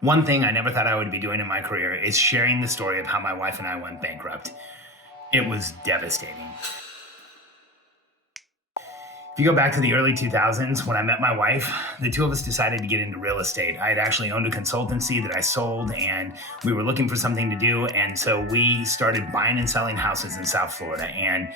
One thing I never thought I would be doing in my career is sharing the story of how my wife and I went bankrupt. It was devastating. If you go back to the early 2000s, when I met my wife, the two of us decided to get into real estate. I had actually owned a consultancy that I sold, and we were looking for something to do. And so we started buying and selling houses in South Florida. And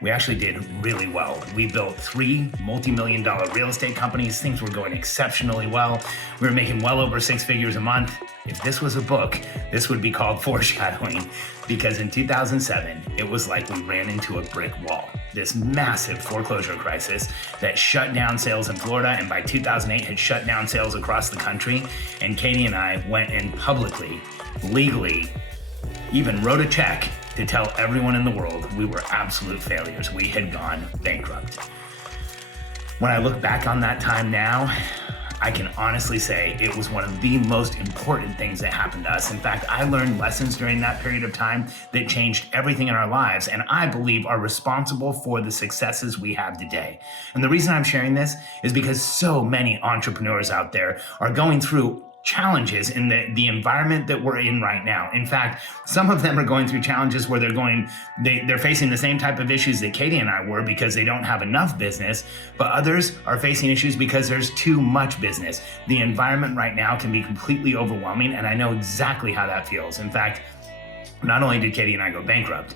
we actually did really well. We built 3 multi-million-dollar real estate companies. Things were going exceptionally well. We were making well over 6 figures a month. If this was a book, this would be called Foreshadowing, because in 2007, it was like we ran into a brick wall. This massive foreclosure crisis that shut down sales in Florida, and by 2008 had shut down sales across the country. And Katie and I went and publicly, legally, even wrote a check to tell everyone in the world we were absolute failures. We had gone bankrupt. When I look back on that time now, I can honestly say it was one of the most important things that happened to us. In fact, I learned lessons during that period of time that changed everything in our lives, and I believe are responsible for the successes we have today. And the reason I'm sharing this is because so many entrepreneurs out there are going through challenges in the environment that we're in right now. In fact, some of them are going through challenges where they're facing the same type of issues that Katie and I were because they don't have enough business, but others are facing issues because there's too much business. The environment right now can be completely overwhelming, and I know exactly how that feels. In fact, not only did Katie and I go bankrupt,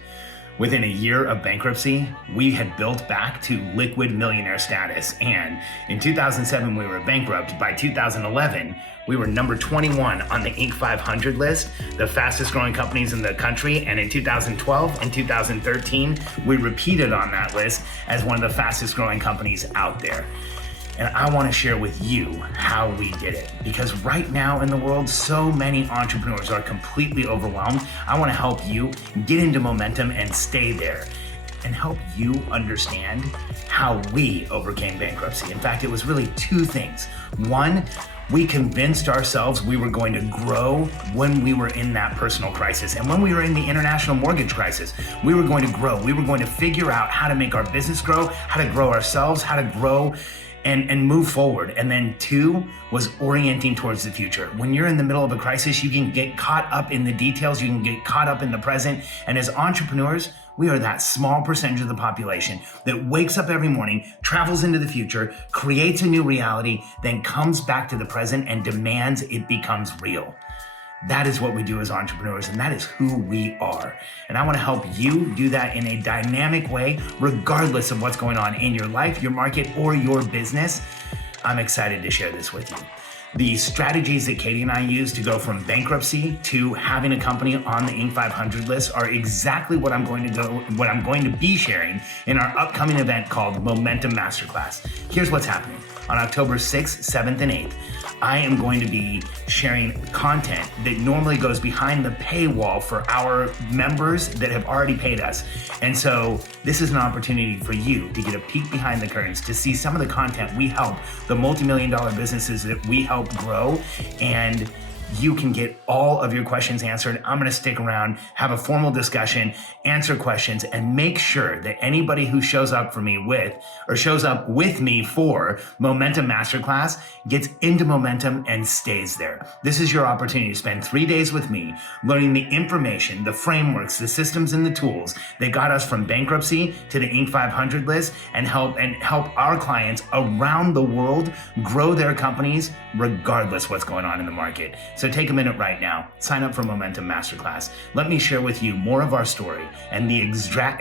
within a year of bankruptcy, we had built back to liquid millionaire status. And in 2007, we were bankrupt. By 2011, we were number 21 on the Inc. 500 list, the fastest growing companies in the country. And in 2012 and 2013, we repeated on that list as one of the fastest growing companies out there. And I want to share with you how we did it, because right now in the world, so many entrepreneurs are completely overwhelmed. I want to help you get into momentum and stay there, and help you understand how we overcame bankruptcy. In fact, it was really 2 things. One, we convinced ourselves we were going to grow when we were in that personal crisis. And when we were in the international mortgage crisis, we were going to grow. We were going to figure out how to make our business grow, how to grow ourselves, how to grow and move forward. And then 2 was orienting towards the future. When you're in the middle of a crisis, you can get caught up in the details, you can get caught up in the present. And as entrepreneurs, we are that small percentage of the population that wakes up every morning, travels into the future, creates a new reality, then comes back to the present and demands it becomes real. That is what we do as entrepreneurs, and that is who we are. And I want to help you do that in a dynamic way, regardless of what's going on in your life, your market, or your business. I'm excited to share this with you. The strategies that Katie and I use to go from bankruptcy to having a company on the Inc. 500 list are exactly what I'm going to be sharing in our upcoming event called Momentum Masterclass. Here's what's happening. On October 6th, 7th, and 8th, I am going to be sharing content that normally goes behind the paywall for our members that have already paid us. And so this is an opportunity for you to get a peek behind the curtains, to see some of the content we help, the multi-million-dollar businesses that we help grow, and you can get all of your questions answered. I'm going to stick around, have a formal discussion, answer questions, and make sure that anybody who shows up with me for Momentum Masterclass gets into momentum and stays there. This is your opportunity to spend 3 days with me, learning the information, the frameworks, the systems, and the tools that got us from bankruptcy to the Inc. 500 list, and help our clients around the world grow their companies regardless what's going on in the market. So take a minute right now, sign up for Momentum Masterclass. Let me share with you more of our story and the exact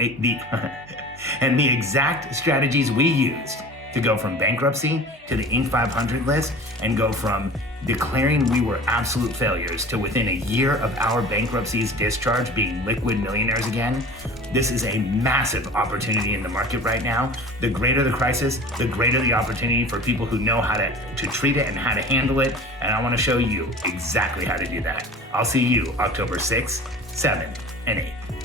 strategies we used to go from bankruptcy to the Inc. 500 list, and go from declaring we were absolute failures to within a year of our bankruptcy's discharge being liquid millionaires again. This is a massive opportunity in the market right now. The greater the crisis, the greater the opportunity for people who know how to treat it and how to handle it. And I want to show you exactly how to do that. I'll see you October 6th, 7th, and 8th.